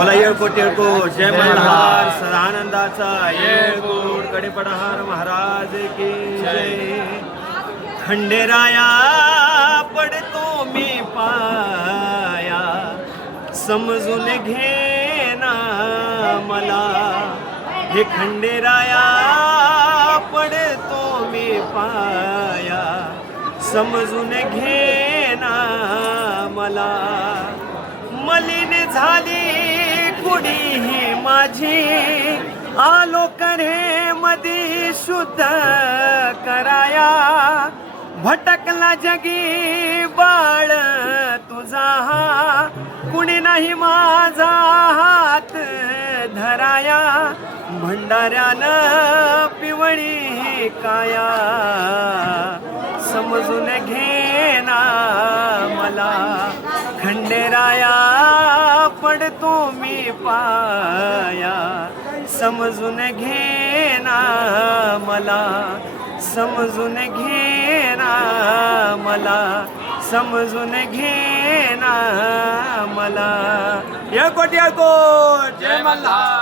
मला येळकोट येळकोट जय मल्हार सदानंदाचा येळकोट कडेपडहार महाराज की जय. खंडेराया पडतो मी पाया समजून घेना मला. हे खंडेराया पडतो मी पाया समजून घेना मला. मलिन झाली कुडी ही माझी आलो करे मधी शुद्ध कराया. भटकला जगी बाळ तुझा कुणी नाही माझा हात धराया. भंडाऱ्यानं पिवळी काया समजून घेना मला. खंडेराया पडतो मी पाया समजून घेना मला. समजून घेना मला. समजून घेना मला. येळकोट येळकोट जय मल्हार.